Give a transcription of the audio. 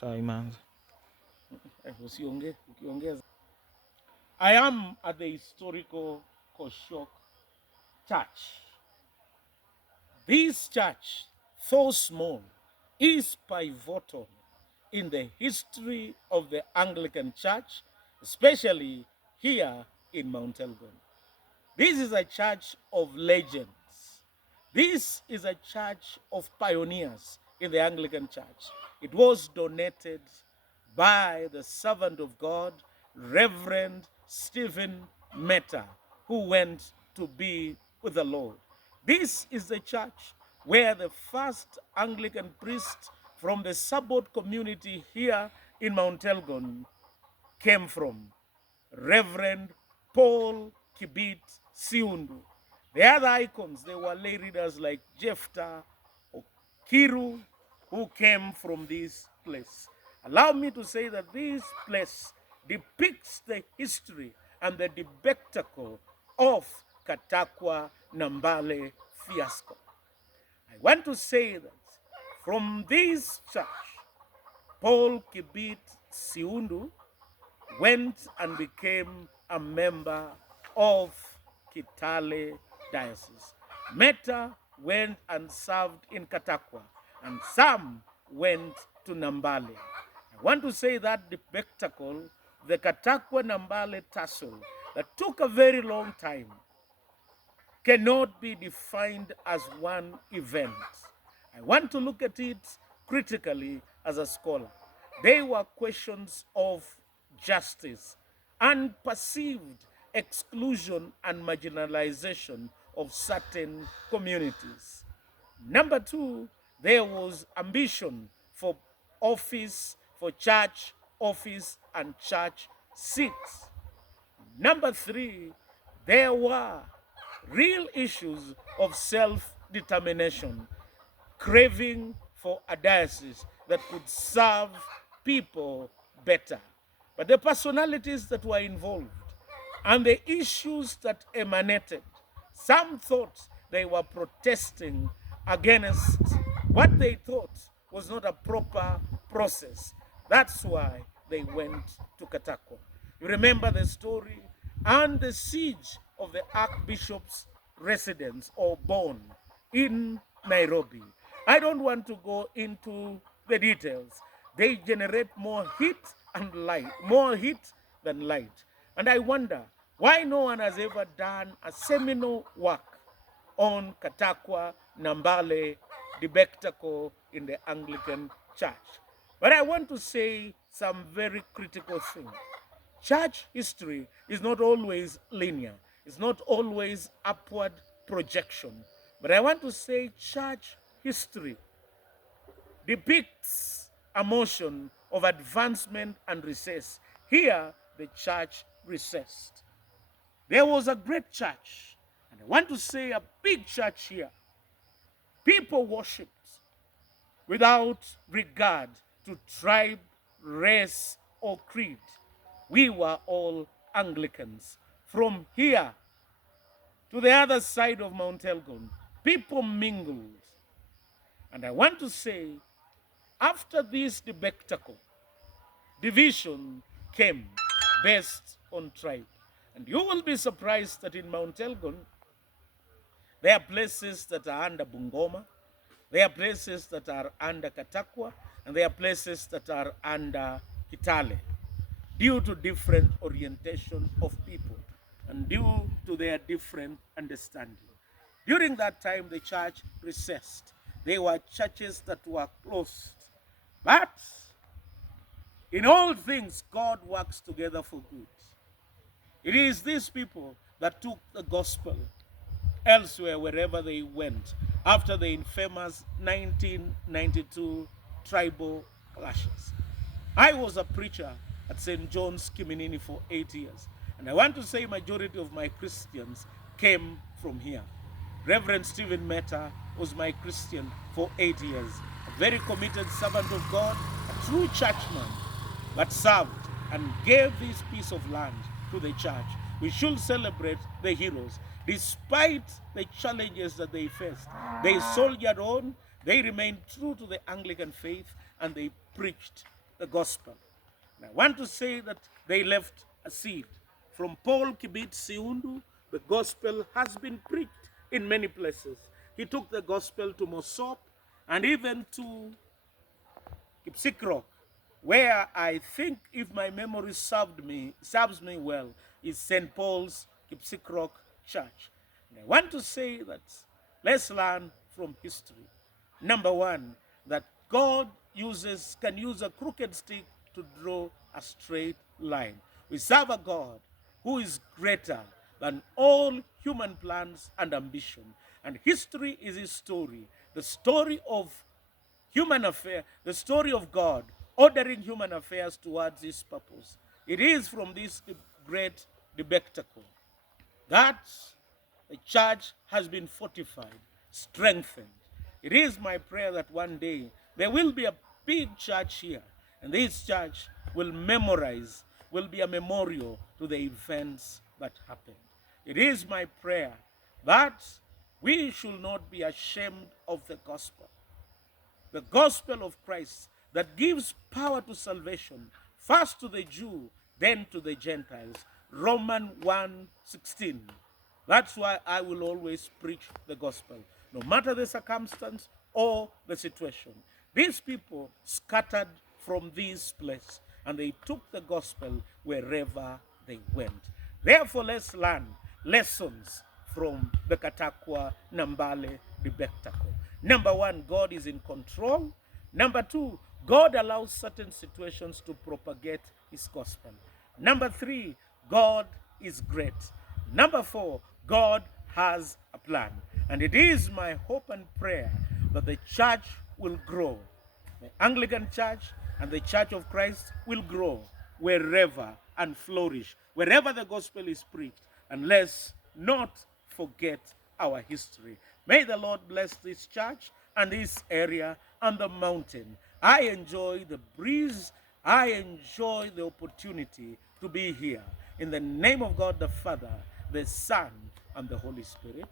Sawa imeanza. Ukiongeza. I am at the historical Koshok Church. This church, though small, is pivotal in the history of the Anglican Church, especially here in Mount Elgon. This is a church of legends. This is a church of pioneers in the Anglican Church. It was donated by the servant of God, Reverend Stephen Metta, who went to be with the Lord. This is the church where the first Anglican priest from the Sabbath community here in Mount Elgon came from, Reverend Paul Kibit Siundu. The other icons, they were lay readers like Jephthah or Kiru, who came from this place. Allow me to say that this place depicts the history and the spectacle of Katakwa Nambale fiasco. I want to say that from this church, Paul Kibit Siundu went and became a member of Kitale Diocese. Metta went and served in Katakwa, and some went to Nambale. I want to say that the spectacle, the Katakwa Nambale tussle, that took a very long time, cannot be defined as one event. I want to look at it critically as a scholar. They were questions of justice and perceived exclusion and marginalization of certain communities. Number two, there was ambition for office, for church office and church seats. Number three, there were real issues of self-determination, craving for a diocese that could serve people better. But the personalities that were involved and the issues that emanated, some thought they were protesting against what they thought was not a proper process. That's why they went to Katakwa. You remember the story and the siege of the Archbishop's residence or barn in Nairobi. I don't want to go into the details. They generate more heat and light, more heat than light. And I wonder why no one has ever done a seminal work on Katakwa, Nambale, the spectacle in the Anglican Church. But I want to say some very critical things. Church history is not always linear. It's not always upward projection. But I want to say church history depicts a motion of advancement and recess. Here, the church recessed. There was a great church, and I want to say a big church here. People worshipped without regard to tribe, race, or creed. We were all Anglicans. From here to the other side of Mount Elgon, people mingled. And I want to say, after this spectacle, division came based on tribe. And you will be surprised that in Mount Elgon, there are places that are under Bungoma, there are places that are under Katakwa, and there are places that are under Kitale, due to different orientation of people and due to their different understanding. During that time, the church recessed. There were churches that were closed. But in all things, God works together for good. It is these people that took the gospel elsewhere, wherever they went, after the infamous 1992 tribal clashes. I was a preacher at St. John's Kiminini for 8 years. And I want to say majority of my Christians came from here. Reverend Stephen Metta was my Christian for 8 years. A very committed servant of God, a true churchman, but served and gave this piece of land to the church. We should celebrate the heroes. Despite the challenges that they faced, they soldiered on, they remained true to the Anglican faith, and they preached the gospel. And I want to say that they left a seed. From Paul Kibit Siundu, the gospel has been preached in many places. He took the gospel to Mosop and even to Kipsikrok, where I think, if my memory serves me well, is St. Paul's Kipsikrok Church. And I want to say that let's learn from history. Number one, that God can use a crooked stick to draw a straight line. We serve a God who is greater than all human plans and ambition. And history is his story, the story of human affair, the story of God ordering human affairs towards his purpose. It is from this great spectacle that the church has been fortified, strengthened. It is my prayer that one day there will be a big church here, and this church will be a memorial to the events that happened. It is my prayer that we should not be ashamed of the gospel of Christ that gives power to salvation, first to the Jew, then to the Gentiles. Romans 1:16. That's why I will always preach the gospel, no matter the circumstance or the situation. These people scattered from this place, and they took the gospel wherever they went. Therefore, let's learn lessons from the Katakwa Nambale spectacle. Number one, God is in control. Number two, God allows certain situations to propagate his gospel. Number three, God is great. Number four, God has a plan. And it is my hope and prayer that the church will grow. The Anglican Church and the Church of Christ will grow wherever and flourish, wherever the gospel is preached. And let's not forget our history. May the Lord bless this church and this area and the mountain. I enjoy the breeze. I enjoy the opportunity to be here. In the name of God the Father, the Son, and the Holy Spirit.